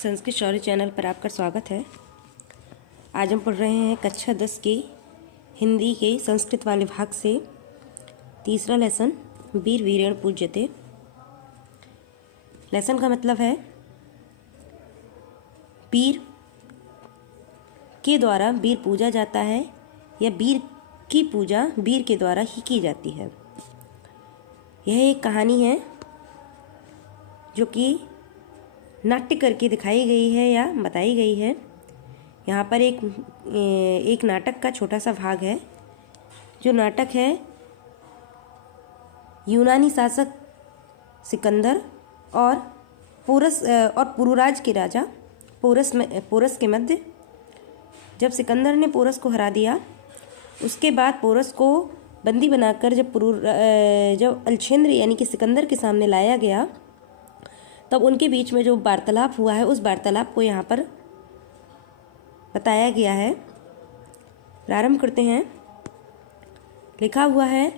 संस्कृत शौर्य channel पर आपका स्वागत है। आज हम पढ़ रहे हैं कक्षा 10 के हिंदी के संस्कृत वाले भाग से तीसरा लेसन वीर वीरेण पूज्यते। लेसन का मतलब है वीर के द्वारा वीर पूजा जाता है या वीर की पूजा वीर के द्वारा ही की जाती है। यह एक कहानी है जो कि नाट्य करके दिखाई गई है या बताई गई है। यहाँ पर एक नाटक का छोटा सा भाग है। जो नाटक है यूनानी शासक सिकंदर और पुरुराज के राजा पोरस के मध्य। जब सिकंदर ने पोरस को हरा दिया, उसके बाद पोरस को बंदी बनाकर जब अलछेंद्र यानी कि सिकंदर के सामने लाया गया, तब उनके बीच में जो वार्तालाप हुआ है उस वार्तालाप को यहाँ पर बताया गया है। प्रारंभ करते हैं। लिखा हुआ है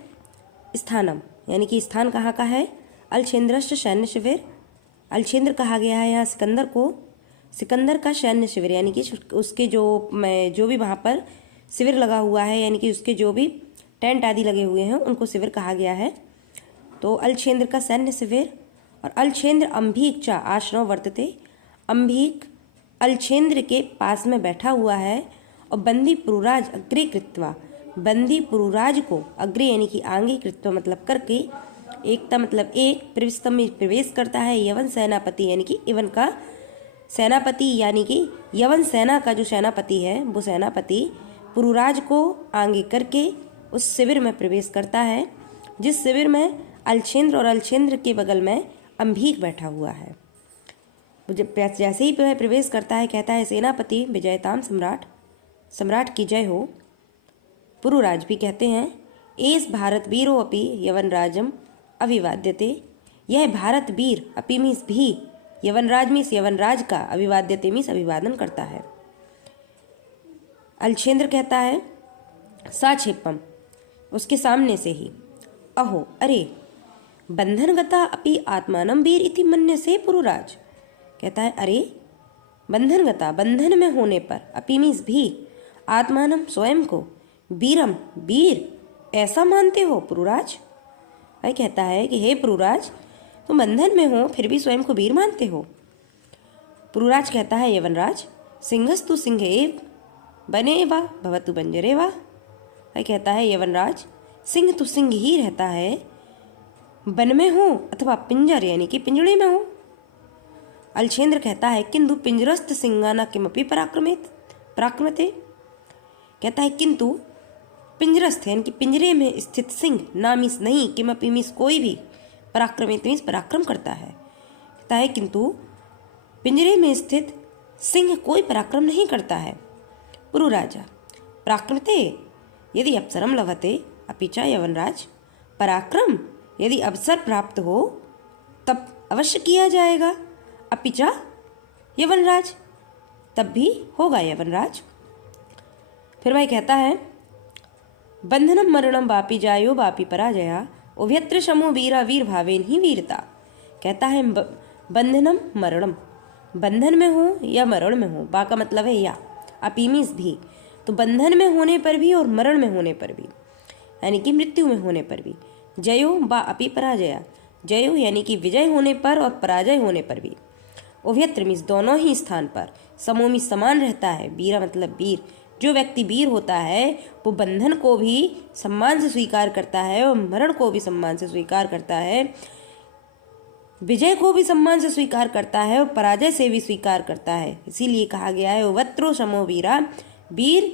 स्थानम, यानी कि स्थान कहाँ का है? अलछेंद्रश्च सैन्य शिविर। अलछेंद्र कहा गया है यहाँ सिकंदर को। सिकंदर का सैन्य शिविर यानी कि उसके जो भी वहाँ पर शिविर लगा हुआ है, यानी कि उसके जो भी टेंट आदि लगे हुए हैं उनको शिविर कहा गया है। तो अलछेंद्र का सैन्य शिविर। और अलछेंद्र अम्भीक चा आश्रम वर्तते। अम्भीक अलछेंद्र के पास में बैठा हुआ है और बंदी पुरुराज अग्रे कृत्वा, बंदी पुरुराज को अग्रे यानी कि आगे कृत्वा मतलब करके, एकता मतलब एक, प्रविष्टम में प्रवेश करता है। यवन सेनापति यानी कि यवन का सेनापति यानी कि यवन सेना का जो सेनापति है वो सेनापति पुरुराज को आगे करके उस शिविर में प्रवेश करता है, जिस शिविर में अलछेंद्र और अलछेंद्र के बगल में अम्भीक बैठा हुआ है। जैसे ही वह प्रवेश करता है, कहता है सेनापति विजयताम सम्राट, सम्राट की जय हो। पुरुराज भी कहते हैं एस भारत वीरो अपि यवन राजम अभिवाद्यते। यह भारत वीर अपि मीस भी यवनराज मीस यवनराज का अभिवाद्यते मीस अभिवादन करता है। अलछेंद्र कहता है साक्षेपम, उसके सामने से ही, अहो अरे बंधनगता अपि आत्मानम वीर इति मन्यसे पुरुराज। कहता है अरे बंधनगता बंधन में होने पर, अपि मीस भी, आत्मानम स्वयं को, वीरम वीर ऐसा मानते हो पुरुराज। वह कहता है कि हे पुरुराज, तुम बंधन में हो फिर भी स्वयं को वीर मानते हो। पुरुराज कहता है यवनराज सिंहस्तु सिंह एव बने वा भवतु बंजरे वा। वह कहता है यवनराज सिंह तो सिंह ही रहता है, वन में हो अथवा पिंजर यानी कि पिंजड़े में हो। अलछेंद्र कहता है किंतु पिंजरस्थ सिंगाना किमपि पराक्रमते। कहता है किंतु पिंजरस्थ यानी कि पिंजरे में स्थित सिंह ना मीस नहीं, किमपि मीस कोई भी, पराक्रमित मीस पराक्रम करता है। कहता है किंतु पिंजरे में स्थित सिंह कोई पराक्रम नहीं करता है। पुरुराजा पराक्रमते यदि अवसरम लभते अपिचा यवनराज। पराक्रम यदि अवसर प्राप्त हो तब अवश्य किया जाएगा। अपिचा यवनराज, तब भी होगा यवनराज। फिर वह कहता है बंधनम मरणम वापि जायो वापि पराजया उभयत्र समो वीरा वीर भावेन ही वीरता। कहता है बंधनम मरणम, बंधन में हो या मरण में हो, बा का मतलब है या, अपीमीस भी, तो बंधन में होने पर भी और मरण में होने पर भी यानी कि मृत्यु में होने पर भी। जयो बा अपि पराजया, जयो यानी कि विजय होने पर और पराजय होने पर भी। उभयत्र मीस दोनों ही स्थान पर, समो मीस समान रहता है, वीरा मतलब वीर। जो व्यक्ति वीर होता है वो बंधन को भी सम्मान से स्वीकार करता है और मरण को भी सम्मान से स्वीकार करता है, विजय को भी सम्मान से स्वीकार करता है और पराजय से भी स्वीकार करता है। इसीलिए कहा गया है उभयत्रो समो वीरा, वीर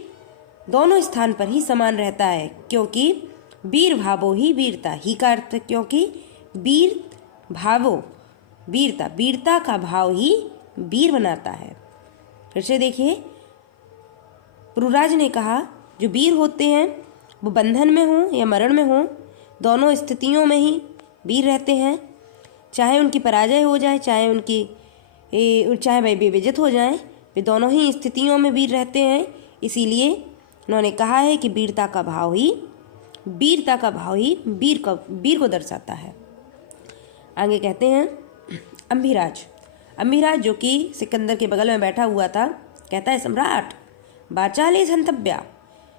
दोनों स्थान पर ही समान रहता है, क्योंकि वीर भावो ही वीरता ही का अर्थ, क्योंकि वीर भावो वीरता, वीरता का भाव ही वीर बनाता है। फिर से देखिए, पुरुराज ने कहा जो वीर होते हैं वो बंधन में हो या मरण में हो, दोनों स्थितियों में ही वीर रहते हैं। चाहे उनकी पराजय हो जाए, चाहे वे विजित हो जाएं, वे दोनों ही स्थितियों में वीर रहते हैं। इसीलिए उन्होंने कहा है कि वीरता का भाव ही वीर को दर्शाता है। आगे कहते हैं अम्भिराज अम्बिराज जो कि सिकंदर के बगल में बैठा हुआ था कहता है, सम्राट वाचाले हंतव्या,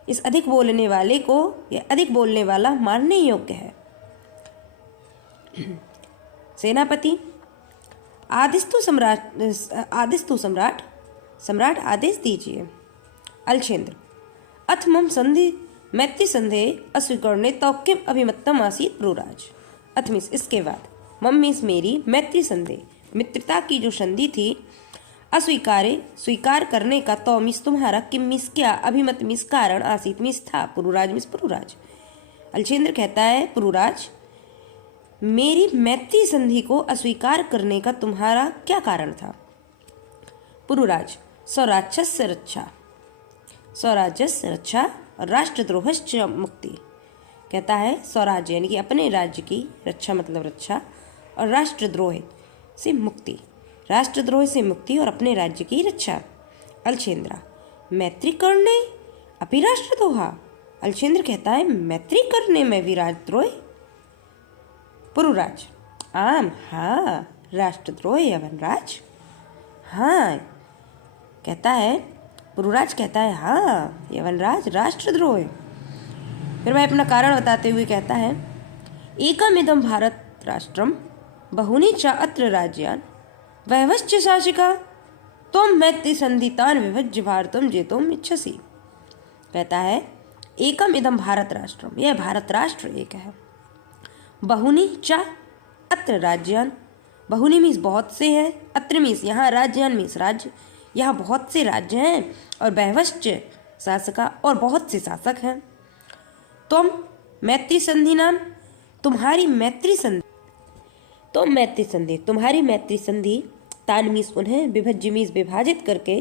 इस अधिक बोलने वाले को यह अधिक बोलने वाला मारने योग्य है। सेनापति आदिस्तु सम्राट, सम्राट आदेश दीजिए। अलछेंद्र अथ मम संधि मैत्री संधे अस्वीकरणे तो किम अभिमत्तम आसीत प्रुराज। अथ मीस इसके बाद, मम मीस मेरी, मैत्री संधे मित्रता की जो संधि थी, स्वीकार करने का, तो मिस तुम्हारा, किम मिस क्या, अभिमत मिस कारण, आसीत मिस था, पुरुराज मिस पुरुराज। अलछेंद्र कहता है, पुरुराज मेरी मैत्री संधि को अस्वीकार करने का तुम्हारा क्या कारण था। पुरुराज स्वराज्यस्य रक्षा, स्वराज्यस्य रक्षा और राष्ट्रद्रोहश्च मुक्ति। कहता है स्वराज्य यानी कि अपने राज्य की रक्षा मतलब रक्षा, और राष्ट्रद्रोह से मुक्ति, राष्ट्रद्रोह से मुक्ति और अपने राज्य की रक्षा। अलछेंद्रा मैत्री करने अपि राष्ट्रद्रोहा। अलछेंद्र कहता है मैत्री करने में भी राष्ट्रद्रोह। पुरुराज आम हाँ राष्ट्रद्रोह यवनराज। हाँ कहता है, पुरुराज कहता है हाँ यवनराज राष्ट्रद्रोह। फिर वह अपना कारण बताते हुए कहता है, एकमिदं भारत राष्ट्रम बहूनि च अत्र राज्यान् वैवश्च शासिका त्वं मैत्री संधितान् विभज्य भारतम जेतुम् इच्छसि। कहता है एकम इदम भारत राष्ट्रम, यह भारत राष्ट्र एक है। बहुनी च अत्र राज्यान, बहुनी मीन्स बहुत से हैं, अत्र मीन्स यहाँ, राज्यान मीन्स राज्य, यहाँ बहुत से राज्य हैं, और बहवश्च शासका और बहुत से शासक हैं। तुम मैत्री संधि नाम, तुम्हारी मैत्री संधि, तुम मैत्री संधि, तुम्हारी मैत्री संधि, तान मीन्स उन्हें, विभज्य मीन्स विभाजित करके,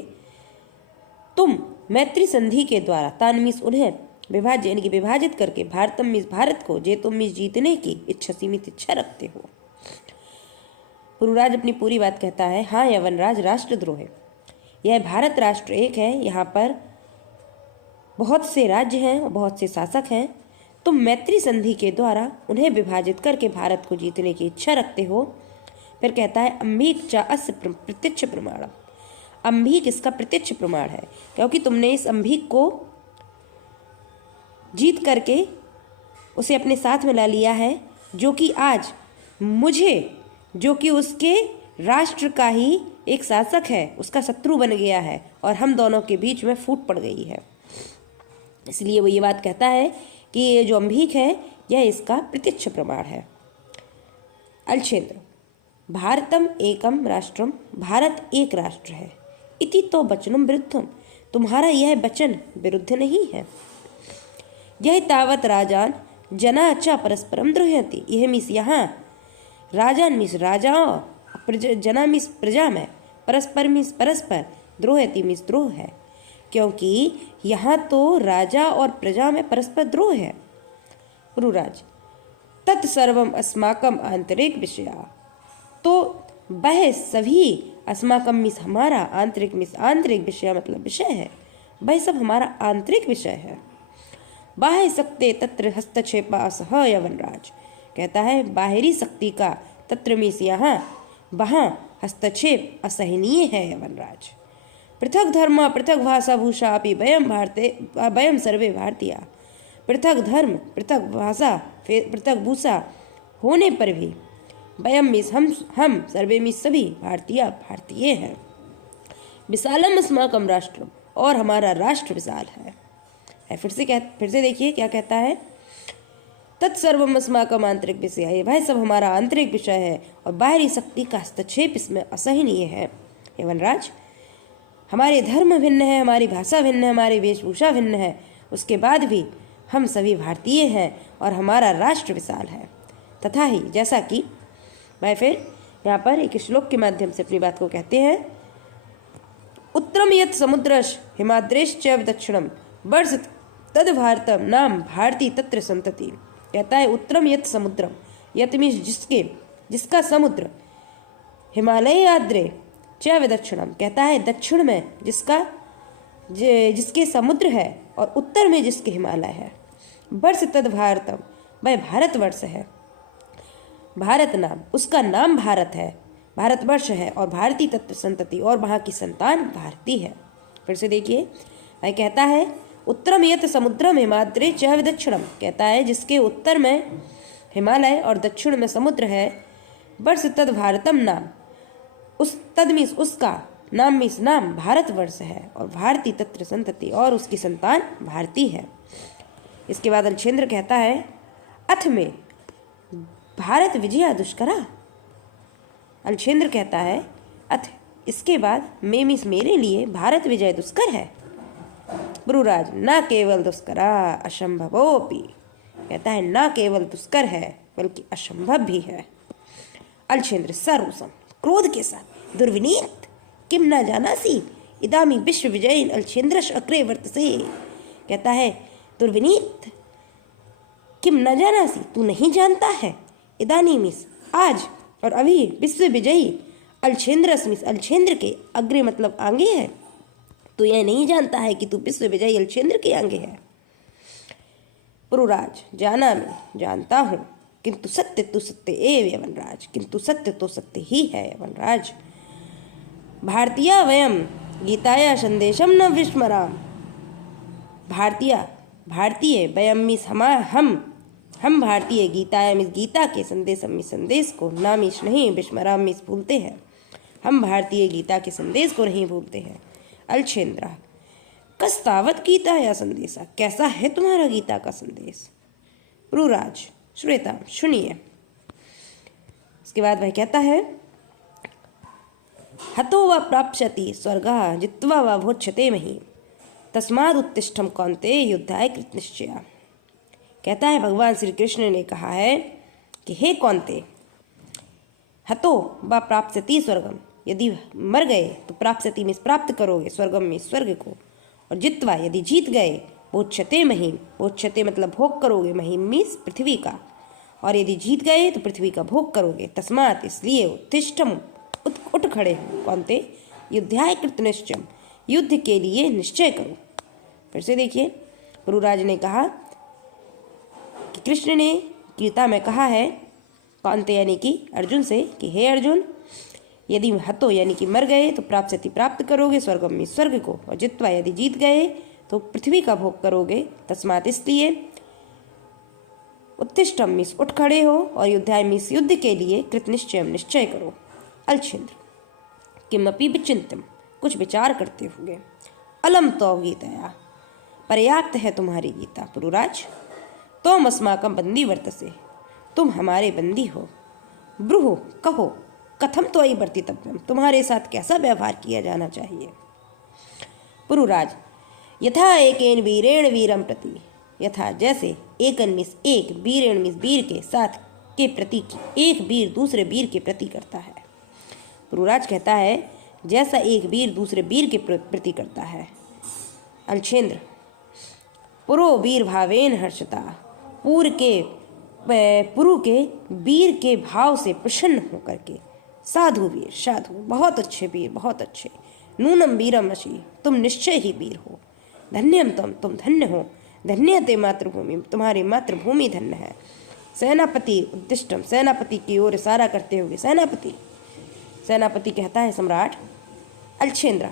तुम मैत्री संधि के द्वारा, तान मीन्स उन्हें, विभाज्य यानी कि विभाजित करके, भारतम मीन्स भारत को, जे तुम मीन्स जीतने की, इच्छसी मीन्स इच्छा रखते हो। पुरुराज अपनी पूरी बात कहता है, हाँ यवनराज राष्ट्रद्रोह, यह भारत राष्ट्र एक है, यहाँ पर बहुत से राज्य हैं और बहुत से शासक हैं। तुम मैत्री संधि के द्वारा उन्हें विभाजित करके भारत को जीतने की इच्छा रखते हो। फिर कहता है अम्भीक च अस्य प्रत्यक्ष प्रमाणम, अम्भीक इसका प्रत्यक्ष प्रमाण है, क्योंकि तुमने इस अम्भीक को जीत करके उसे अपने साथ में ला लिया है, जो कि आज मुझे, जो कि उसके राष्ट्र का ही एक शासक है, उसका शत्रु बन गया है और हम दोनों के बीच में फूट पड़ गई है। इसलिए वो ये बात कहता है कि ये जो अम्भीक है यह इसका प्रत्यक्ष प्रमाण है। अलछेंद्र भारतम एकम राष्ट्रम, भारत एक राष्ट्र है, इति तो वचनम विरुद्धम, तुम्हारा यह वचन विरुद्ध नहीं है। यह तावत राजान जना च परस्परम द्रोहयति, यह मीस यहाँ, राजान मीस राजाओं, जना मीस प्रजा में, परस्पर मीस परस्पर, द्रोहयति मीस द्रोह है, क्योंकि यहाँ तो राजा और प्रजा में परस्पर द्रोह है। पुरुराज तत्सर्वम अस्माकम आंतरिक विषया, तो वह सभी, अस्माकम मीस हमारा, आंतरिक मीस आंतरिक, विषय मतलब विषय है, वह सब हमारा आंतरिक विषय है। बाह्य शक्ति तत्र हस्तक्षेपा सह यवनराज, कहता है बाहरी शक्ति का, तत्र मीस यहाँ, वहाँ हस्तक्षेप असहनीय है यवनराज। पृथक धर्म पृथक भाषा भूषा अपि वयम सर्वे भारतीय, पृथक धर्म पृथक भाषा पृथक भूषा होने पर भी, वयम मीस हम सर्वे मीस सभी, भारतीय हैं। विशालम अस्माकम राष्ट्रम, और हमारा राष्ट्र विशाल है। फिर से देखिए क्या कहता है, तत्सर्वम अस्माकम आंतरिक विषय है, वह सब हमारा आंतरिक विषय है और बाहरी शक्ति का हस्तक्षेप इसमें असहनीय है। यवनराज हमारे धर्म भिन्न है, हमारी भाषा भिन्न है, हमारी वेशभूषा भिन्न है, उसके बाद भी हम सभी भारतीय हैं और हमारा राष्ट्र विशाल है। तथा ही जैसा कि वह फिर यहाँ पर एक श्लोक के माध्यम से अपनी बात को कहते हैं, उत्तरम यत् समुद्रश हिमाद्रेश च दक्षिणम वर्ष तद भारतम नाम भारती तत्र संतति। कहता है उत्तरम यत् समुद्रम, यत् मीन्स जिसके, जिसका समुद्र, हिमालय आद्रे च दक्षिणम, कहता है दक्षिण में जिसका, जिसके समुद्र है और उत्तर में जिसके हिमालय है। वर्ष तद भारतम, वह भारतवर्ष है। भारत नाम, उसका नाम भारत है। भारतवर्ष है और भारतीय तत्व संतति और वहाँ की संतान भारती है। फिर से देखिए, वह कहता है उत्तरम यत समुद्रम हिमाद्रे च दक्षिणम, कहता है जिसके उत्तर में हिमालय और दक्षिण में समुद्र है, वर्ष तद भारतम नाम, उस तद मीस उसका, नाम मीस नाम भारतवर्ष है और भारतीय तत्व संतति और उसकी संतान भारती है। इसके बाद अलछेंद्र कहता है अथ में भारत विजया दुष्करा। अलछेंद्र कहता है अथ, इसके बाद में मीस मेरे लिए भारत विजय दुष्कर है। पुरुराज न केवल दुष्करा असंभवोपि, कहता है न केवल दुष्कर है बल्कि असंभव भी है। अलछेंद्र सरोसम, क्रोध के साथ, दुर्विनीत किम न जानासी इदामी विश्व विजयी अलछेंद्रश अग्रे वर्तसे, कहता है दुर्विनीत किम न जानासी, तू नहीं जानता है, इदानी मिस आज और अभी, विश्व विजयी अलछेंद्रस मिस अलछेंद्र के अग्रे मतलब आगे है, तो यह नहीं जानता है कि तू विश्व विजयी अलछेंद्र के आगे है। पुरुराज जाना मैं जानता हूँ, किंतु सत्य तो सत्य एव यवनराज, किंतु सत्य तो सत्य ही है यवनराज। भारतीय वयम गीताया संदेशम न विस्मराम, भारतीय वयम मिस हम भारतीय गीताया मिस गीता के संदेशम मिस संदेश को नामिश नहीं विस्मराम मिस भूलते हैं, हम भारतीय गीता के संदेश को नहीं भूलते हैं। अलछेंद्र कस्तावत गीता या संदेशा, कैसा है तुम्हारा गीता का संदेश। पुरुराज श्वेता सुनिए। इसके बाद वह कहता है हतो व प्राप्स्यति स्वर्गः जित्वा व भोच्यते मही तस्माद् उत्तिष्ठम कौन्तेय युद्धाय कृत निश्चया, कहता है भगवान श्री कृष्ण ने कहा है कि हे कौन्तेय, हतो व प्राप्स्यति स्वर्गम, यदि मर गए तो प्राप्स्यति में प्राप्त करोगे, स्वर्गम में स्वर्ग को, और जित्वा यदि जीत गए, भोच्यते महीम, भोच्यते मतलब भोग करोगे, महीम मीन्स पृथ्वी का, और यदि जीत गए तो पृथ्वी का भोग करोगे। तस्मात इसलिए उत्तिष्ठम उठ खड़े हो, कौन्तेय युद्धाय कृत निश्चयम, युद्ध के लिए निश्चय करो। फिर से देखिए, पुरुराज ने कहा कि कृष्ण ने गीता में कहा है कौन्तेय यानी कि अर्जुन से कि हे अर्जुन, यदि हतो यानी कि मर गए तो प्राप्स्यति प्राप्त करोगे, स्वर्गम में स्वर्ग को, और जित्वा यदि जीत गए तो पृथ्वी का भोग करोगे। तस्मात इसलिए उत्तिष्ठम मीस उठ खड़े हो, और युद्धाय मीस युद्ध के लिए कृत निश्चयम निश्चय करो। अलछेंद्र किमपि विचिंतम, कुछ विचार करते हुए, अलम तो गीतया, पर्याप्त है तुम्हारी गीता। पुरुराज तुम अस्माकम बंदी वर्तसे, तुम हमारे बंदी हो। ब्रूह कहो कथम तो अयि वर्तितव्यम, तुम्हारे साथ कैसा व्यवहार किया जाना चाहिए। पुरुराज यथा एकेन वीरेण वीरम प्रति, यथा जैसे एकन मिस एक, वीरेण मिस वीर के साथ के प्रति, एक वीर दूसरे वीर के प्रति करता है। पुरुराज कहता है जैसा एक वीर दूसरे वीर के प्रति करता है। अलछेंद्र पुरो वीर भावेन हर्षता, पुरु के वीर के भाव से प्रसन्न होकर के, साधु वीर, साधु बहुत अच्छे वीर, बहुत अच्छे। नूनम वीरम अशी, तुम निश्चय ही वीर हो। धन्यम तुम धन्य हो। धन्य ते मातृभूमि, तुम्हारी मातृभूमि धन्य है। सेनापति उद्दिष्टम, सेनापति की ओर इशारा करते हुए, सेनापति, सेनापति कहता है सम्राट। अलछेंद्र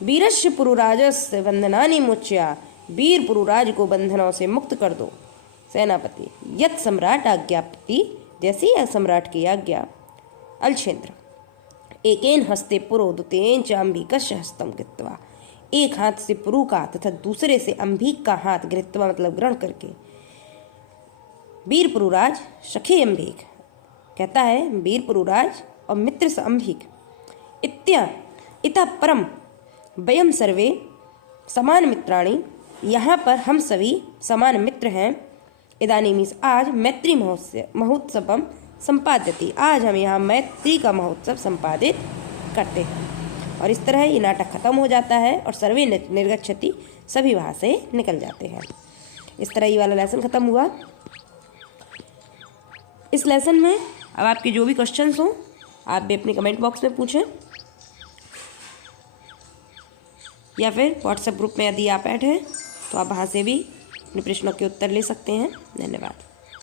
वीरस्य पुरुराजस्य बंधनानि मोच्या, वीर पुरुराज को बंधनों से मुक्त कर दो। सेनापति यत सम्राट आज्ञापति, जैसी सम्राट की आज्ञा। अलछेंद्र एकेन हस्ते पुरो दुतेन च अंबिकस्य हस्तम कृत्वा, एक हाथ से पुरु का तथा दूसरे से अंबिक का हाथ गृहीत्वा मतलब ग्रहण करके। वीर पुरुराज सखे अंबिक, कहता है वीर पुरुराज और मित्र से अंबिक। इतः परम वयम सर्वे समान मित्राणि, यहाँ पर हम सभी समान मित्र हैं। इदानीम आज मैत्री महोत्सवम संपाद्यति, आज हम यहाँ मैत्री का महोत्सव संपादित करते हैं। और इस तरह ये नाटक खत्म हो जाता है और सर्वे निर्गच्छति, सभी वहाँ से निकल जाते हैं। इस तरह ये वाला लेसन खत्म हुआ। इस लेसन में अब आपके जो भी क्वेश्चंस हों आप भी अपने कमेंट बॉक्स में पूछें, या फिर व्हाट्सएप ग्रुप में यदि आप ऐड हैं तो आप वहाँ से भी अपने प्रश्नों के उत्तर ले सकते हैं। धन्यवाद।